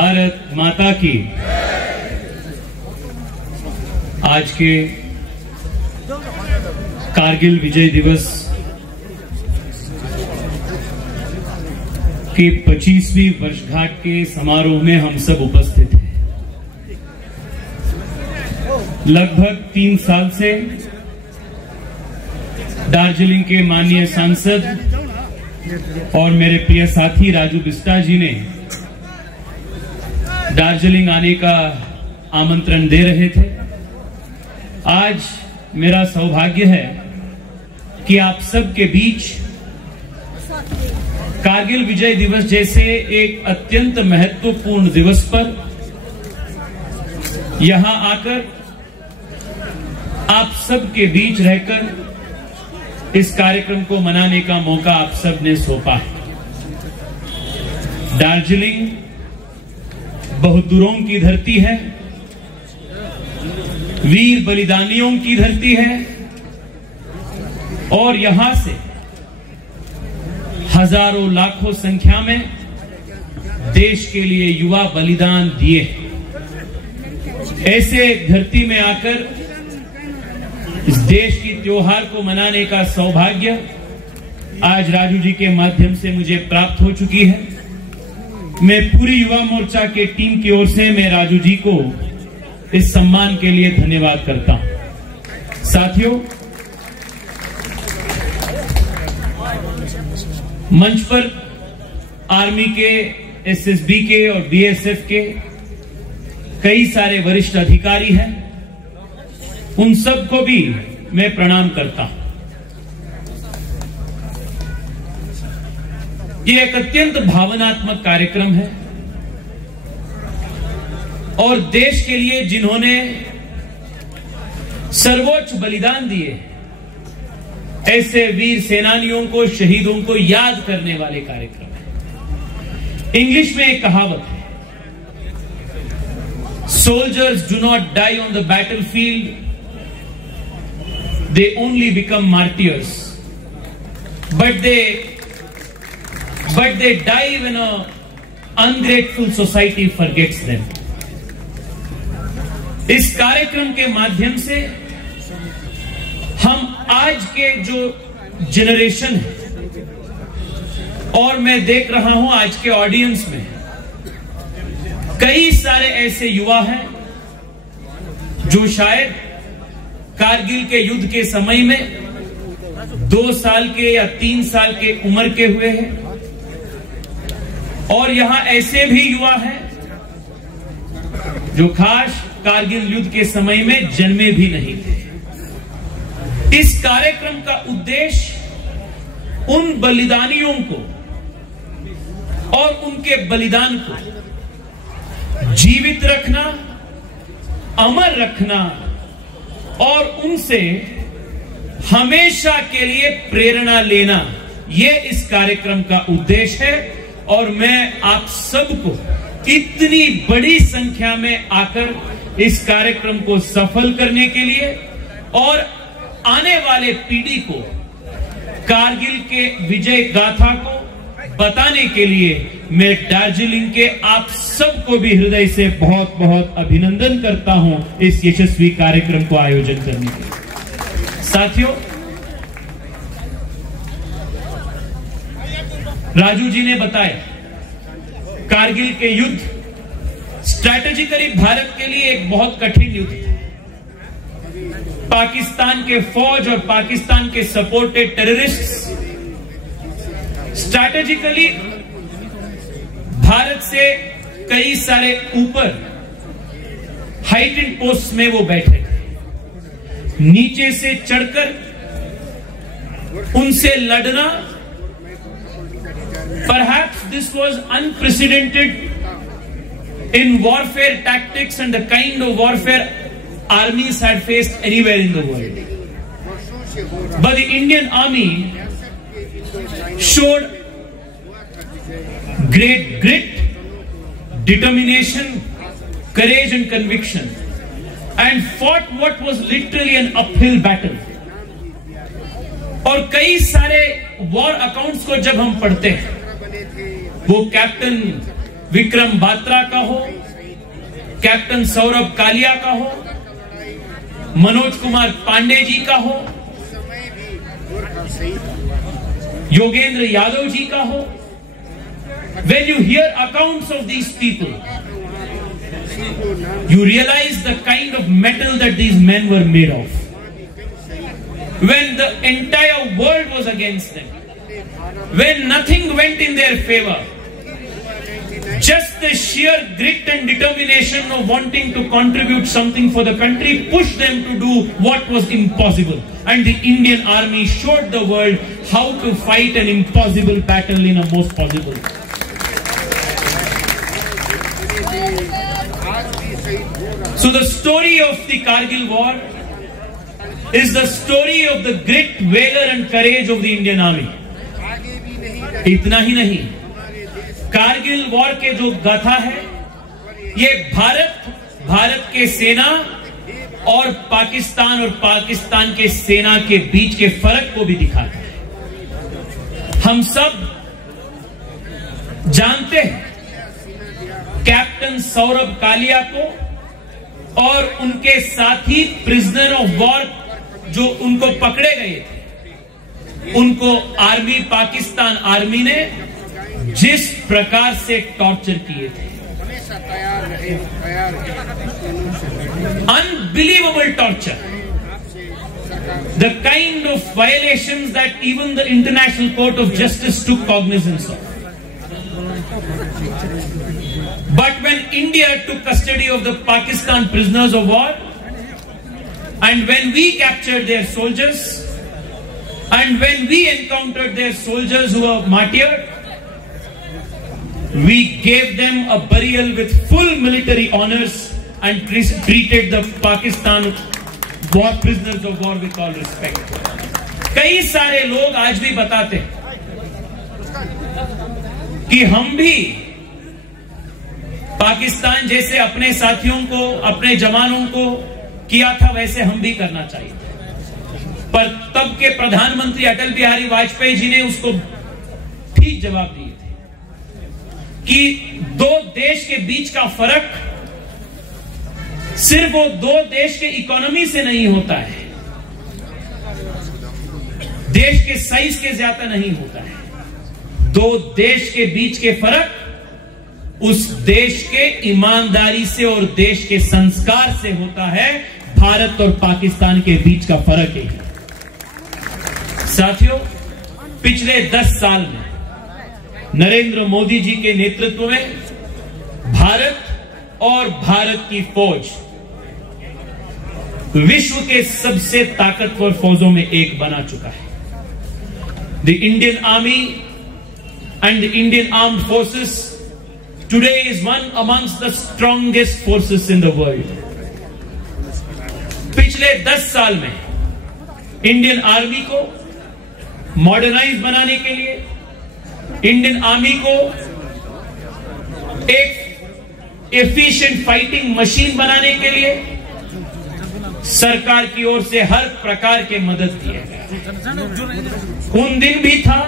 भारत माता की। आज के कारगिल विजय दिवस की 25वीं वर्षगांठ के समारोह में हम सब उपस्थित हैं। लगभग 3 साल से दार्जिलिंग के माननीय सांसद और मेरे प्रिय साथी राजू बिस्टा जी ने दार्जिलिंग आने का आमंत्रण दे रहे थे। आज मेरा सौभाग्य है कि आप सबके बीच कारगिल विजय दिवस जैसे एक अत्यंत महत्वपूर्ण दिवस पर यहां आकर आप सबके बीच रहकर इस कार्यक्रम को मनाने का मौका आप सब ने सौंपा है। दार्जिलिंग बहादुरों की धरती है, वीर बलिदानियों की धरती है और यहां से हजारों लाखों संख्या में देश के लिए युवा बलिदान दिए। ऐसे धरती में आकर इस देश की त्योहार को मनाने का सौभाग्य आज राजू जी के माध्यम से मुझे प्राप्त हो चुकी है। मैं पूरी युवा मोर्चा के टीम की ओर से मैं राजू जी को इस सम्मान के लिए धन्यवाद करता हूं। साथियों, मंच पर आर्मी के, एसएसबी के और बीएसएफ के कई सारे वरिष्ठ अधिकारी हैं। उन सबको भी मैं प्रणाम करता हूं। यह एक अत्यंत भावनात्मक कार्यक्रम है और देश के लिए जिन्होंने सर्वोच्च बलिदान दिए, ऐसे वीर सेनानियों को, शहीदों को याद करने वाले कार्यक्रम है। इंग्लिश में एक कहावत है, soldiers do not die on the battlefield, they only become martyrs, but they die when an ungrateful society forgets them. इस कार्यक्रम के माध्यम से हम आज के जो जनरेशन है, और मैं देख रहा हूं आज के ऑडियंस में कई सारे ऐसे युवा हैं जो शायद कारगिल के युद्ध के समय में 2 साल के या 3 साल के उम्र के हुए हैं और यहां ऐसे भी युवा हैं जो खास कारगिल युद्ध के समय में जन्मे भी नहीं थे। इस कार्यक्रम का उद्देश्य उन बलिदानियों को और उनके बलिदान को जीवित रखना, अमर रखना और उनसे हमेशा के लिए प्रेरणा लेना, यह इस कार्यक्रम का उद्देश्य है। और मैं आप सबको इतनी बड़ी संख्या में आकर इस कार्यक्रम को सफल करने के लिए और आने वाले पीढ़ी को कारगिल के विजय गाथा को बताने के लिए मैं दार्जिलिंग के आप सबको भी हृदय से बहुत बहुत अभिनंदन करता हूं इस यशस्वी कार्यक्रम को आयोजन करने के लिए। साथियों, राजू जी ने बताया कारगिल के युद्ध स्ट्रैटेजिकली भारत के लिए एक बहुत कठिन युद्ध था। पाकिस्तान के फौज और पाकिस्तान के सपोर्टेड टेररिस्ट स्ट्रैटेजिकली भारत से कई सारे ऊपर हाइटेड पोस्ट में वो बैठे थे। नीचे से चढ़कर उनसे लड़ना, perhaps this was unprecedented in warfare tactics and the kind of warfare armies had faced anywhere in the world. But the Indian Army showed great grit, determination, courage and conviction and fought what was literally an uphill battle. और कई सारे war accounts को जब हम पढ़ते हैं, वो captain Vikram Batra का हो, कैप्टन सौरभ कालिया का हो, मनोज कुमार पांडे जी का हो, योगेंद्र यादव जी का हो, when you hear accounts of these people, you realize the kind of metal that these men were made of. When the entire world was against them, when nothing went in their favor, just the sheer grit and determination of wanting to contribute something for the country pushed them to do what was impossible. And the Indian Army showed the world how to fight an impossible battle in a most possible. So the story of the Kargil war is the story of the grit, valor and courage of the Indian Army. इतना ही नहीं, Kargil war के जो गाथा है, ये भारत के सेना और पाकिस्तान के सेना के बीच के फर्क को भी दिखाता है। हम सब जानते हैं कैप्टन सौरभ कालिया को और उनके साथी प्रिजनर ऑफ वॉर जो उनको पकड़े गए थे, उनको पाकिस्तान आर्मी ने जिस प्रकार से टॉर्चर किए थे, unbelievable torture, the kind of violations that even the international court of justice took cognizance of. But when India took custody of the Pakistan prisoners of war, and when we captured their soldiers, and when we encountered their soldiers who were martyred, we gave them a burial with full military honors and treated the Pakistan war prisoners of war with all respect. कई सारे लोग आज भी बताते कि हम भी पाकिस्तान जैसे अपने साथियों को, अपने जवानों को किया था, वैसे हम भी करना चाहिए. पर तब के प्रधानमंत्री अटल बिहारी वाजपेयी जी ने उसको ठीक जवाब दिए थे कि दो देश के बीच का फर्क सिर्फ वो दो देश के इकोनॉमी से नहीं होता है, देश के साइज के ज्यादा नहीं होता है. दो देश के बीच के फर्क उस देश के ईमानदारी से और देश के संस्कार से होता है. भारत और पाकिस्तान के बीच का फर्क है. साथियों, पिछले 10 साल में नरेंद्र मोदी जी के नेतृत्व में भारत और भारत की फौज विश्व के सबसे ताकतवर फौजों में एक बना चुका है. The Indian army and the Indian armed forces today is one amongst the strongest forces in the world. पिछले 10 साल में इंडियन आर्मी को मॉडर्नाइज बनाने के लिए, इंडियन आर्मी को एक एफिशिएंट फाइटिंग मशीन बनाने के लिए सरकार की ओर से हर प्रकार के मदद दिए गए. उन दिन भी था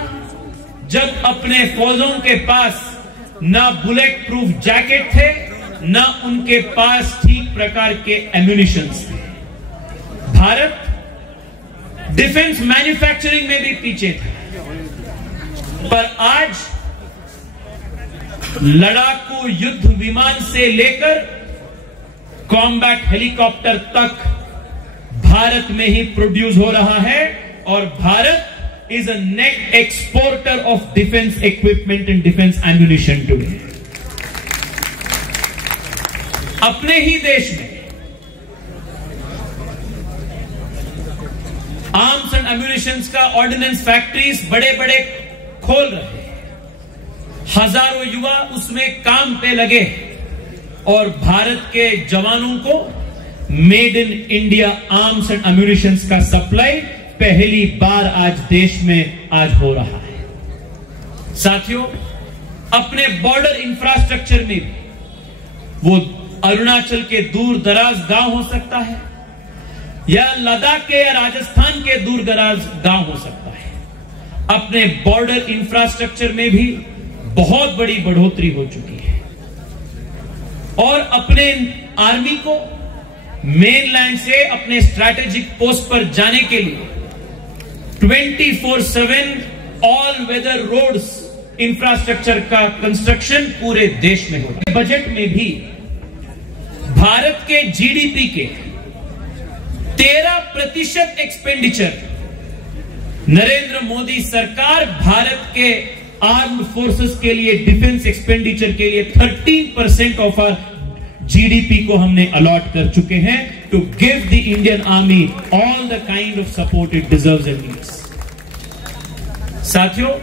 जब अपने फौजों के पास ना बुलेट प्रूफ जैकेट थे, ना उनके पास ठीक प्रकार के एम्यूनिशंस थे. भारत डिफेंस मैन्युफैक्चरिंग में भी पीछे था, पर आज लड़ाकू युद्ध विमान से लेकर कॉम्बैट हेलीकॉप्टर तक भारत में ही प्रोड्यूस हो रहा है. और Bharat is a net exporter of defense equipment and defense ammunition today. अपने ही देश में आर्म्स एंड एम्यूनिशंस का ऑर्डिनेंस फैक्ट्रीज बड़े बड़े खोल रहे हैं. हजारों युवा उसमें काम पे लगे और भारत के जवानों को made in India arms and ammunitions का सप्लाई पहली बार आज देश में आज हो रहा है. साथियों, अपने बॉर्डर इंफ्रास्ट्रक्चर में भी, वो अरुणाचल के दूर दराज गांव हो सकता है या लद्दाख के या राजस्थान के दूर दराज गांव हो सकता है, अपने बॉर्डर इंफ्रास्ट्रक्चर में भी बहुत बड़ी बढ़ोतरी हो चुकी है. और अपने आर्मी को मेनलैंड से अपने स्ट्रैटेजिक पोस्ट पर जाने के लिए 24/7 ऑल वेदर रोड्स इंफ्रास्ट्रक्चर का कंस्ट्रक्शन पूरे देश में होगा। बजट में भी भारत के जीडीपी के 13% एक्सपेंडिचर नरेंद्र मोदी सरकार भारत के आर्म्ड फोर्सेस के लिए, डिफेंस एक्सपेंडिचर के लिए 13% ऑफ आवर जीडीपी को हमने अलॉट कर चुके हैं to give the Indian army all the kind of support it deserves and needs. साथियों,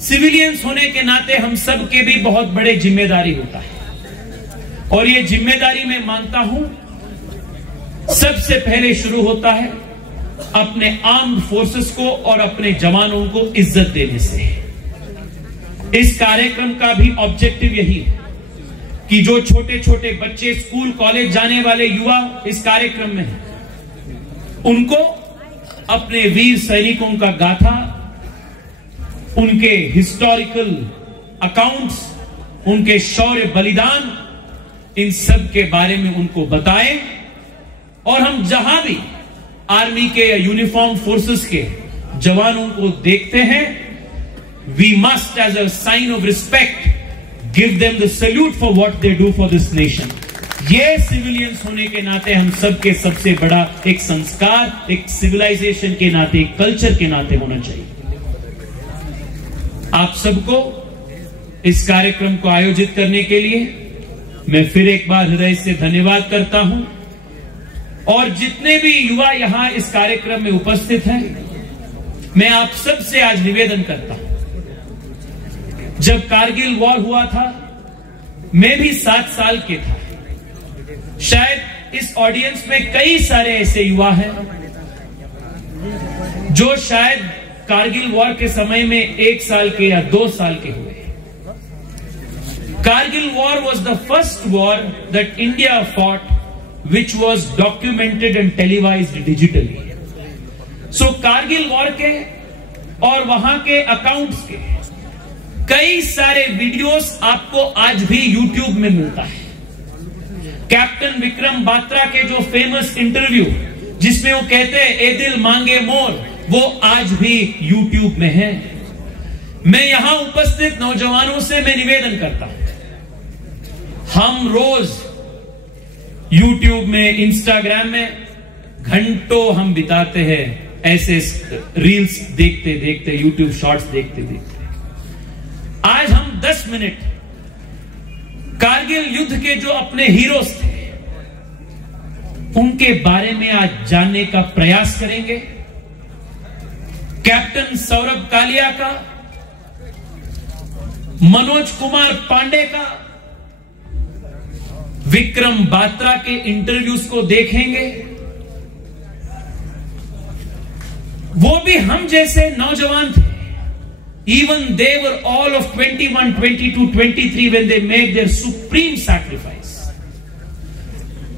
सिविलियंस होने के नाते हम सब के भी बहुत बड़े जिम्मेदारी होता है और ये जिम्मेदारी मैं मानता हूं सबसे पहले शुरू होता है अपने आर्म्ड फोर्सेस को और अपने जवानों को इज्जत देने से। इस कार्यक्रम का भी ऑब्जेक्टिव यही है कि जो छोटे छोटे बच्चे स्कूल कॉलेज जाने वाले युवा इस कार्यक्रम में हैं, उनको अपने वीर सैनिकों का गाथा, उनके हिस्टोरिकल अकाउंट्स, उनके शौर्य बलिदान, इन सब के बारे में उनको बताएं और हम जहां भी आर्मी के या यूनिफॉर्म फोर्सेस के जवानों को देखते हैं, we must as a sign of respect give them the salute for what they do for this nation. ये सिविलियंस होने के नाते हम सबके सबसे बड़ा एक संस्कार, एक सिविलाइजेशन के नाते, एक कल्चर के नाते होना चाहिए। आप सबको इस कार्यक्रम को आयोजित करने के लिए मैं फिर एक बार हृदय से धन्यवाद करता हूं और जितने भी युवा यहां इस कार्यक्रम में उपस्थित हैं, मैं आप सबसे आज निवेदन करता हूं, जब कारगिल वॉर हुआ था मैं भी 7 साल के था। शायद इस ऑडियंस में कई सारे ऐसे युवा हैं जो शायद कारगिल वॉर के समय में 1 साल के या 2 साल के हुए। Kargil war was the first war that India fought which was documented and televised digitally. So Kargil war के और वहां के अकाउंट्स के कई सारे वीडियोस आपको आज भी YouTube में मिलता है। कैप्टन विक्रम बात्रा के जो फेमस इंटरव्यू जिसमें वो कहते हैं ए दिल मांगे मोर, वो आज भी YouTube में है। मैं यहां उपस्थित नौजवानों से मैं निवेदन करता हूं, हम रोज YouTube में, Instagram में घंटों हम बिताते हैं ऐसे रील्स देखते देखते, YouTube शॉर्ट्स देखते देखते। आज हम 10 मिनट कारगिल युद्ध के जो अपने हीरोज थे उनके बारे में आज जानने का प्रयास करेंगे। कैप्टन सौरभ कालिया का, मनोज कुमार पांडे का, विक्रम बात्रा के इंटरव्यूज को देखेंगे। वो भी हम जैसे नौजवान थे। Even they were all of 21, 22, 23 when they made their supreme sacrifice.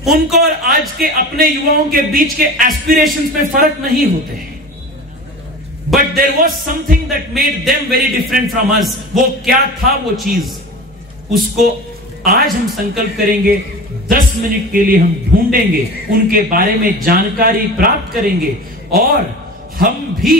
उनको और आज के अपने युवाओं के बीच के एस्पिरेशंस में फर्क नहीं होते हैं, but there was something that made them very different from us. वो क्या था वो चीज, उसको आज हम संकल्प करेंगे। 10 मिनट के लिए हम ढूंढेंगे, उनके बारे में जानकारी प्राप्त करेंगे और हम भी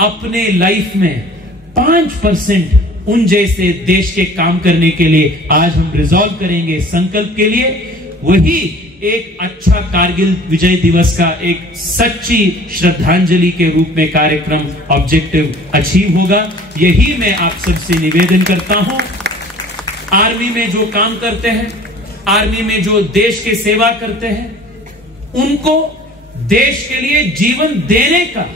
अपने लाइफ में 5% उन जैसे देश के काम करने के लिए आज हम रिजॉल्व करेंगे। संकल्प के लिए वही एक अच्छा कारगिल विजय दिवस का एक सच्ची श्रद्धांजलि के रूप में कार्यक्रम ऑब्जेक्टिव अचीव होगा। यही मैं आप सबसे निवेदन करता हूं। आर्मी में जो काम करते हैं, आर्मी में जो देश की सेवा करते हैं, उनको देश के लिए जीवन देने का,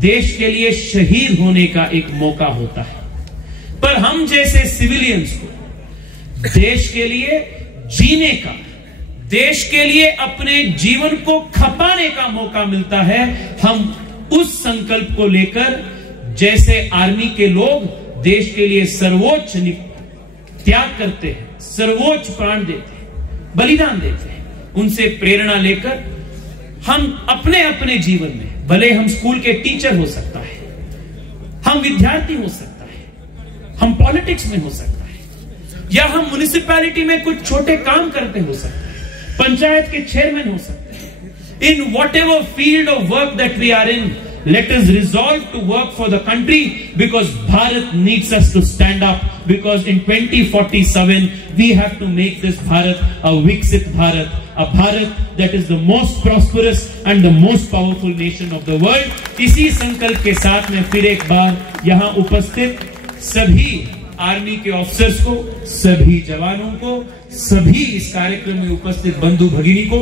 देश के लिए शहीद होने का एक मौका होता है। पर हम जैसे सिविलियंस को देश के लिए जीने का, देश के लिए अपने जीवन को खपाने का मौका मिलता है। हम उस संकल्प को लेकर जैसे आर्मी के लोग देश के लिए सर्वोच्च त्याग करते हैं, सर्वोच्च प्राण देते हैं, बलिदान देते हैं, उनसे प्रेरणा लेकर हम अपने अपने जीवन में, भले हम स्कूल के टीचर हो सकता है, हम विद्यार्थी हो सकता है, हम पॉलिटिक्स में हो सकता है, या हम म्युनिसिपैलिटी में कुछ छोटे काम करते हो सकते हैं, पंचायत के चेयरमैन हो सकते हैं। In whatever field of work that we are in, let us resolve to work for the country, because Bharat needs us to stand up, because in 2047 we have to make this Bharat a Viksit Bharat, a Bharat that is the most prosperous and the most powerful nation of the world। इसी संकल्प के साथ में फिर एक बार यहाँ उपस्थित सभी आर्मी के ऑफिसर्स को, सभी जवानों को, सभी इस कार्यक्रम में उपस्थित बंधु भगिनी को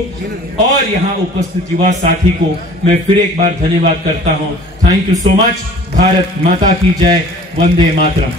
और यहाँ उपस्थित युवा साथी को मैं फिर एक बार धन्यवाद करता हूँ। Thank you so much. Bharat माता की जय। वंदे मातरम।